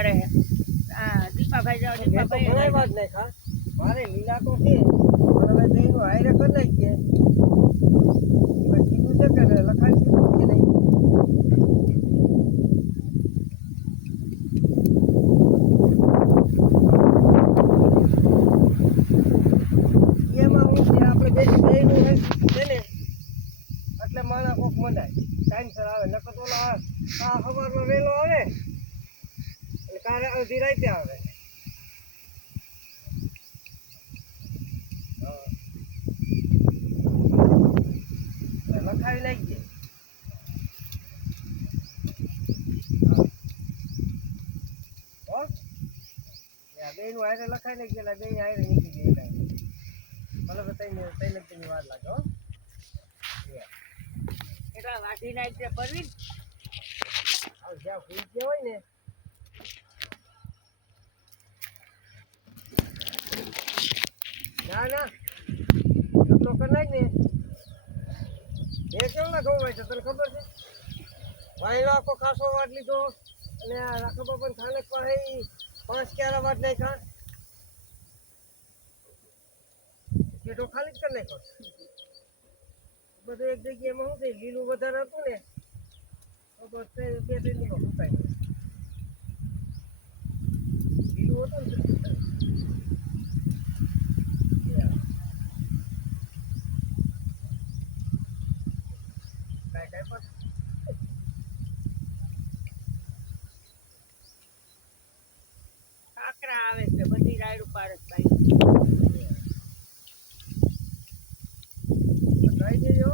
કરે છે હા દીપાભાઈ જાવ દીપાભાઈ ઘણી વાત નહીં ખા મારે લીલા તો છે પણ હવે તેનું હાયરે કરી નાખીએ કીધું છે કે લખાઈ દીધું કે નહીં એમાં હું છે આપણે બે બેનું છે ને એટલે માણસ કોક મંડાય ટાઈમસર આવે નકર તો આ સવારમાં વહેલો આવે એટલે કાલે અડધી રાતે આવે લખાવી નાખીએ બેનું હારે લખાઈ નાખીએ એટલે બે હારે નીકળી ગઈ એટલે તૈને વાર લાગે હો એટલા વાઢી નાખજે પરવીન જ્યાં ફૂલ ગયા હોય ને ના ના એટલો કરી નાખ ને એ કેવું ના ખબર છે તને ખબર છે વાયલો આખો ખાસો વાટ લીધો અને આ રાખો બાપા ખાને પાસે 5 ક્યારા વાટ નાખ્યા જેટલો ખાલી જ કરી નાખ્યો બધું એક જગ્યામાં શું થાય લીલું વધારે હતું ને તો બસ બે ત્રણ ફૂકાય લીલું હતું ને કાકરા આવે છે બધી રાયડ ઉપાડે ભાઈ ટ્રાય દેજો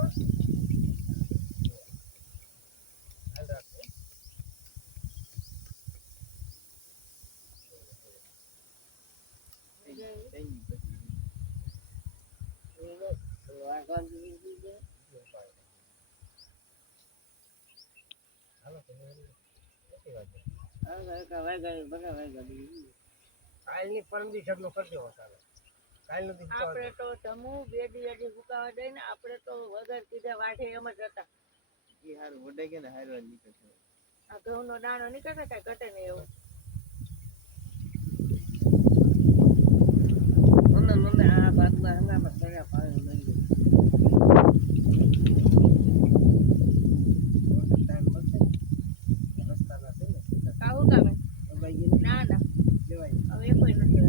કાલની પરમદી ઝઘડો કરજો ચાલો કાલનો દિવસ આપણે તો જમુ બે દી ફૂકાવા દઈ ને આપણે તો વગર કીધે વાઢે એમ જ હતા એ હારું વડે કે ને હારવા નીકળે આ ઘઉંનો દાણો નીકળે ને કાંઈ ઘટે નહીં એવું મને આ બાદમાં હંગામાં કર્યા પાણી લઈ કાવું કામે ના ના હવે કોઈ નથી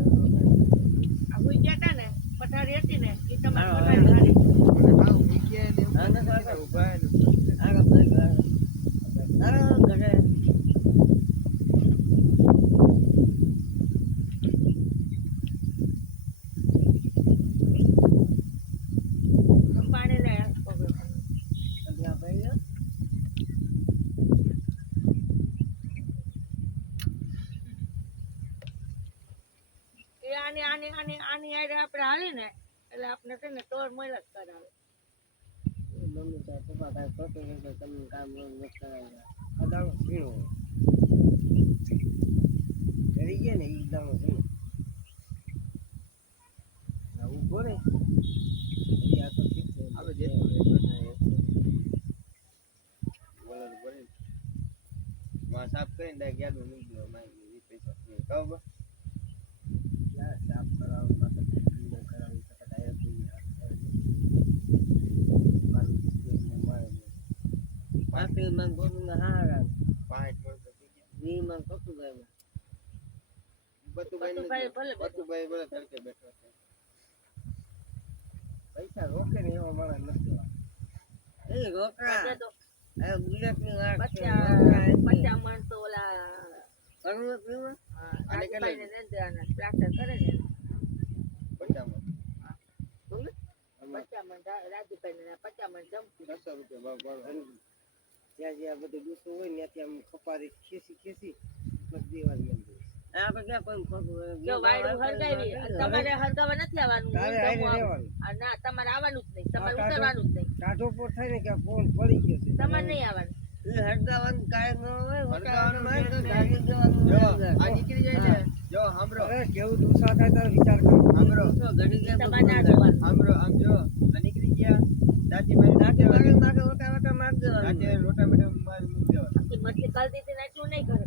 આ હુઈ ગયા હતા ને પથારી હતી ને એ તમારી પથારી પાણી લે આની આરે આપણે હાલી ને એટલે આપણે છે ને તોડ મળ જ કરાવે મમ્મી સાહેબ પપ્પા કાંઈ ખોટું નહીં તો તમને કામ નથી કરાવ્યા આ દાણો ઝીણો ડરી ગયા ને એ દાણો ઝીણો ઊભો ને આ તો ઠીક છે આવે જે માં સાફ કરીને ડાયરેક્ટ યાદ નહીં ગયો માં પૈસા ખબર સાફ કરાવવા માટે કરાવી શકે ડાયરેક્ટ પાછી માં બોલું હારા 5 વર્ષ થઈ ગયા વી માં કશું ગયું બતુભાઈ ભલે બતુભાઈ બોલે તડકે બેઠો છે પૈસા રોકે ને એવો માણસ નથી એ રોકડા તો આ બુલેટ ની વાત છે 50 મણ તો ઓલા કરવું પીવું આને કેટલે રાજુભાઈને ને દેવાના પ્લાસ્ટર કરે ને 50 માં 50 મણ રાજુભાઈને 50 મણ જમતું 200 રૂપિયા ભાવ પડે જ્યાં જ્યાં બધું ડૂસું હોય ને ત્યાં ખપારી ખેસી બસ દેવાની એમ આ બધા કોઈ ખબર જો વાયડું હરગાવી તમારે હરગાવા નથી આવવાનું તારે આઈને રહેવાનું ના તમારે આવવાનું જ નહીં તમારે ઉતરવાનું જ નહીં કાઢો પોટ થાય ને કે ફોન પડી ગયો છે તમારે નહીં આવવાનું એ હરગાવાનું કાય ન હોય હરગાવાનું હોય તો છે ગાડી દેવાનું જો આ નીકળી જાય ને જો સાંભળો અરે કેવું દુસા થાય તારો વિચાર કરો સાંભળો તો ઘડી કે તમારે ના જોવાનું સાંભળો આમ જો આ નીકળી ગયા દાંતી મારી દાંતી મારી માગે ઓટા માર દેવાનું દાંતી રોટા મેડમ મારી મૂકી દેવા આખી મટલી કરી દીધી ને એટલું નહીં કરે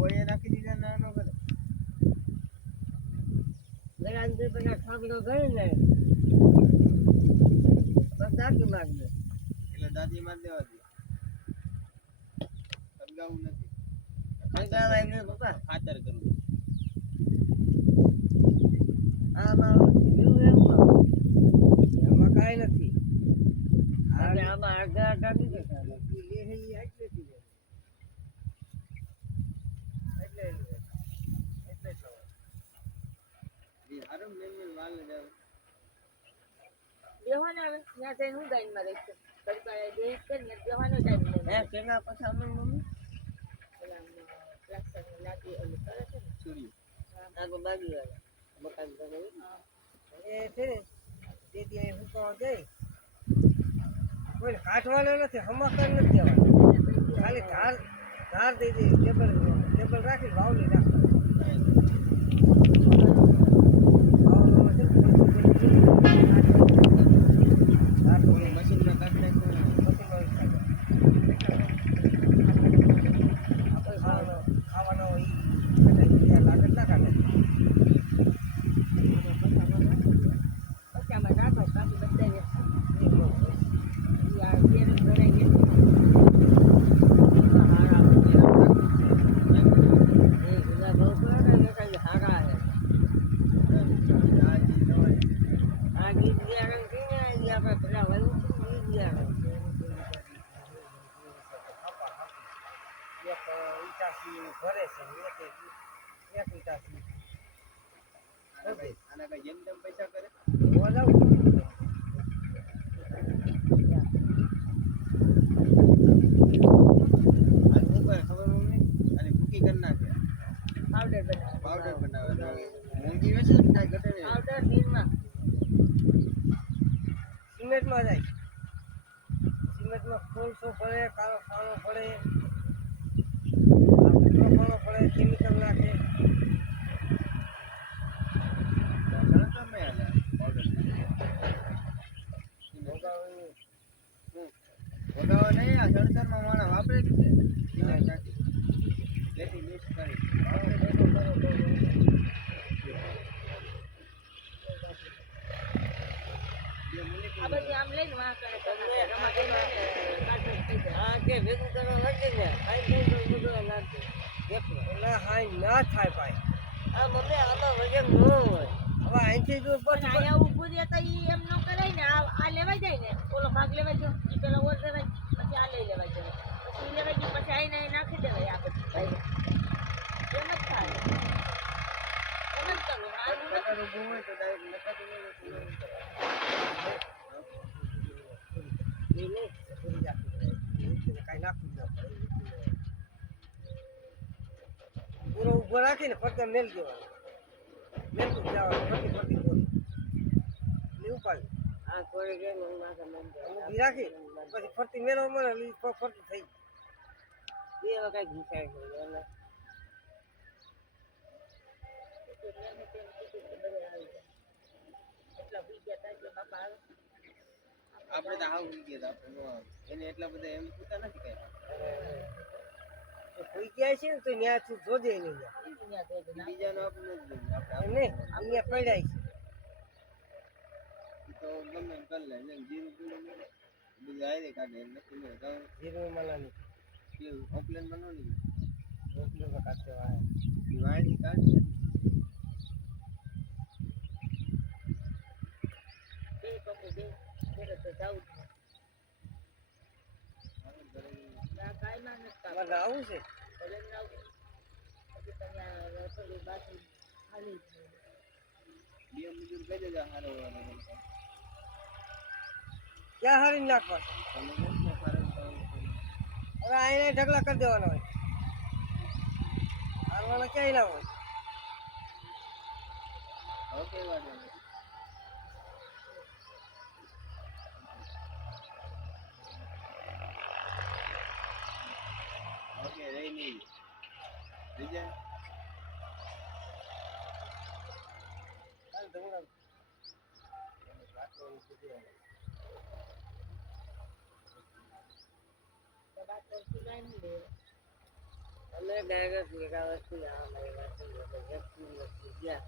હોય નાખી દીધા ના નો કરે લગાન દે બધા ખાબડો ગયો ને બસ દાખી માંગે એટલે દાદી માર દેવા દે સમજાવું નથી સંગાવાય ને બાપા ખાતર કરવું આમાં એવું એમાં કાંઈ નથી આમાં અડધા અડધા દીધે હારું મેં વાલ જાવ દેવાના આવે ત્યાં જઈને હું ગાઈનમાં રહીશ કડકા દે કે ને દેવાનો ટાઈમ હે કેના પછી અમે મમ્મી પ્લાસ્ટર લાગી ઓલું કરે છે ને સૂર્ય આગો બાજુ આવે મકાન બને એ છે ને તેથી અહીં હુકાવા જાય કોઈ કાઢવાનો નથી હમાકર નથી દેવાનું ખાલી ધાર દઈ દે ટેબલ રાખી વાવલી મશીનમાં કાઢી નાખવું ખાવાનો લાગત ના કાઢે પછી આમાં નાખો કાપી બધાય ભરે છે એક ઈટાસી આના કઈ જેમ તેમ પૈસા કરે ખબર નહીં અને ભૂકી કરી નાખે પાવડર બનાવે મોંઘી વેચે ને કાંઈ ઘટે નહીં પાવડર નીરમાં સિમેન્ટમાં જાય સિમેન્ટમાં કોલસો પડે કાળો ખાણો પડે ખાણો પડે કેમિકલ નાખે ભગાવા નહીં આ સડતરમાં માણસ વાપરે જ છે જેથી મિક્સ કરી આ બધી આમ લઈને વાહ કરે હા કે ભેગું કરવા લાગી ને હાઈ બધું નાખે એટલે હાઈ ના થાય ભાઈ આ મને આમાં વજન ન હોય હવે અહીંથી જો પણ અહીંયા ઊભું રહેતા ઈ એમ ન કરાય ને આ લેવાઈ જાય ને ઓલો ભાગ લેવાઈ ગયો ઈ પેલા ઓર લેવાય પછી આ લઈ લેવાય જાય પછી ઈ લેવાઈ ગયું પછી આઈને અહીં નાખી દેવાય આ બધું એમ જ થાય એમ જ કરવું આનું નથી. બટાટો ઊભું હોય તો ડાયરેક્ટ નખાતું નહીં એ નહીં પૂરી રાખી કાંઈ નાખવું ન પડે પૂરો ઊભો રાખીને ફરતે મેલ દેવાનો મેલતું જવાનું ફરતી પૂરી એટલે ઉપાડી હા થોડી ગઈ ઊભી રાખી પછી ફરતી મેળવો મળે એટલે ફરતી થઈ ગઈ એ હવે કાંઈ ઘૂસાય નહીં એટલે એટલા ભૂઈ ગયા તા એટલે બાપા આવે આપણે તો હાવ ઉઈ ગયા તા આપણે નો આવે એને એટલા બધા એમ પૂછતા નથી કઈ કોઈ ગયા છે ને તો ત્યાંથી જોજે નહીં અહીંયા તો એક ના બીજાનો આપણે નથી જોઈએ આપણે નહીં અહીંયા પડ્યા છે તો ગમે એમ કરી લે ને જીરું પીવું બીજું આયરે કાઢે એમ નથી ને તો જીરું મલાની કેવું ઓપલેન બનાવની રોટલી કાઢতে વાય વાડી કાઢે બે પપ્પુ બે ઘરે તો જાવું જ ના કાંઈ માં નથી કામ મારે આવું છે ભલે ને આવું પછી તમે આ રસોઈ બાકી ખાલી જ નહીં. બે મજૂર કહી દેજો હારો વાળો ક્યાં હારી નાખવા તમે કેટલો ફરક હવે આઈને ઢગલા કરી દેવાના હોય હારવાના ક્યાંય ના હોય ઓકે વાડે ઓકે રહી નહીં બીજા તો બાદ તો સુલાઈ નહીં દે અમે ડાયરેક્ટ વેરાવળથી અમારી વાત ગયા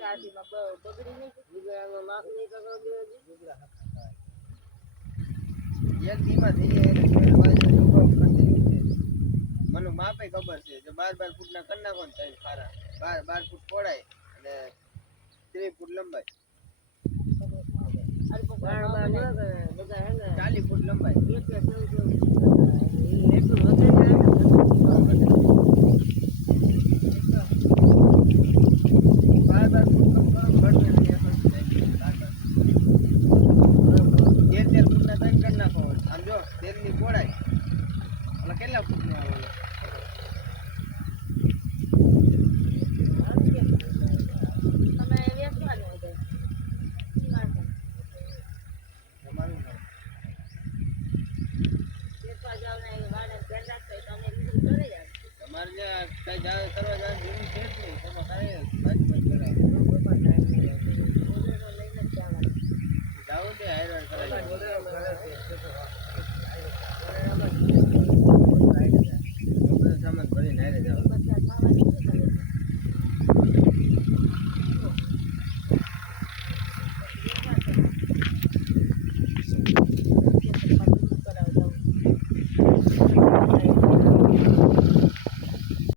ગાડીમાં બગડી નહીં ગુજરાતમાં માફ નહીં કરો એક દીમાં જઈએ એટલે કોઈ બાજુ લોકો કંટીન્યુ છે. મને માપે ખબર છે જો 12 ફૂટના કરી નાખો ને સાઈઝ સારા 12 ફૂટ પહોળાઈ અને 30 ફૂટ લંબાઈ બારમાં ન કરે બધા હે ને 40 ફૂટ લંબાઈ એક એટલું વધે જાય બાર ફૂટ ઘટને તેર ફૂટના ત્રણ કરી નાખો આમ જો 13 ની પહોળાઈ એટલે કેટલા ફૂટની આવે તમે વેચવાનું હતું તમારું નામ વેચવા જાવ ને વાળા ધ્યાન રાખતા તો અમે લીધું કરી જાય તમારે ત્યાં કઈ કરવા જવાની જરૂર છે જ નહીં તમે કાંઈ બંધ કરાય લઈને જ જવાનું જાઓ તે હાયરાન કરાય